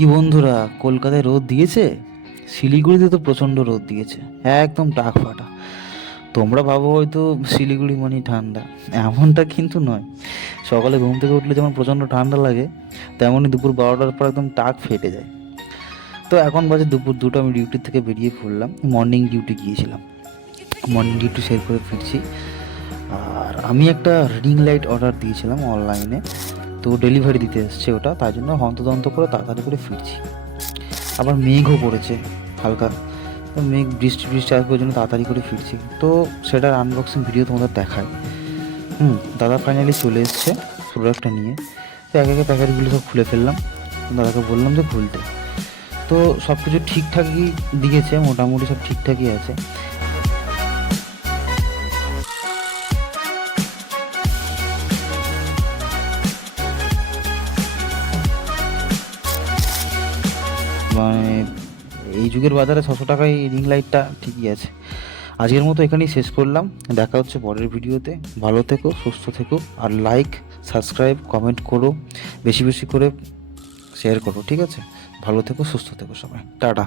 কি বন্ধুরা, কলকাতায় রোদ দিয়েছে? শিলিগুড়িতে তো প্রচণ্ড রোদ দিয়েছে, একদম টাক ফাটা। তোমরা ভাবো হয়তো শিলিগুড়ি মানে ঠান্ডা, এমনটা কিন্তু নয়। সকালে ঘুম থেকে উঠলে যেমন প্রচণ্ড ঠান্ডা লাগে, তেমনই দুপুর 12টার পর একদম টাক ফেটে যায়। তো এখন বাজে দুপুর 2টা, আমি ডিউটি থেকে বেরিয়ে পড়লাম, মর্নিং ডিউটি গিয়েছিলাম। মর্নিং ডিউটি শেষ করে ফিরছি। আর আমি একটা রিং লাইট অর্ডার দিয়েছিলাম অনলাইনে, তো ডেলিভারি দিতে এসছে ওটা, তাই জন্য হন্তদন্ত করে তাড়াতাড়ি করে ফিরছি। আবার মেঘও পড়েছে হালকা, তো মেঘ বৃষ্টি বৃষ্টি আসবে, ওই জন্য তাড়াতাড়ি করে ফিরছি। তো সেটার আনবক্সিং ভিডিও তোমাদের দেখায়। দাদা ফাইনালি চলে এসছে প্রোডাক্টটা নিয়ে। তো একে একে প্যাকেটগুলো সব খুলে ফেললাম, দাদাকে বললাম যে খুলতে। তো সব কিছু ঠিকঠাকই দিয়েছে, মোটামুটি সব ঠিকঠাকই আছে। মানে এই যুগের বাজারে 600 টাকায় রিং লাইটটা ঠিকই আছে। আজকের মতো এখানেই শেষ করলাম, দেখা হচ্ছে পরের ভিডিওতে। ভালো থেকো, সুস্থ থেকো, আর লাইক, সাবস্ক্রাইব, কমেন্ট করো, বেশি বেশি করে শেয়ার করো, ঠিক আছে? ভালো থেকো, সুস্থ থেকো সবাই, টাটা।